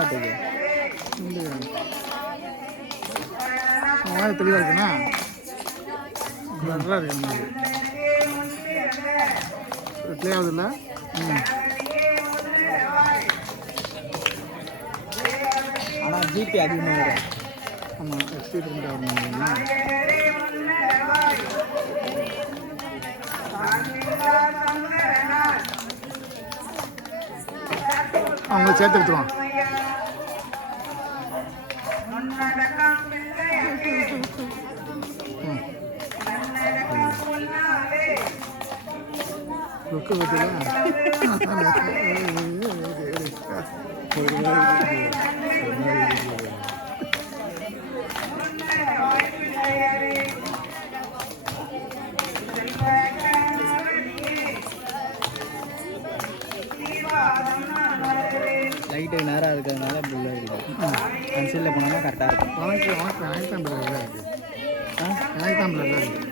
மாட்டேங்குது. தெளிவாக இருக்குண்ணா, நல்லா இருக்கு நமக்கு. ப்ளே ஆகுதுல்ல? ஆனால் ஜிபி அதிகமாக வரும். ஆமாம், எக்ஸ்ட்ரீ பிரிண்ட் ஆகணும். அவங்க சேர்த்து எடுத்துருவான். லுக்கு லைட்டு நேராக இருக்கிறதுனால புல்லாக இருக்குது. கன்சிலில் போனோம்னா கரெக்டாக இருக்கும். எனக்கு தான் பிள்ளை இருக்குது. எனக்கு தான் பிள்ளை இருக்குது.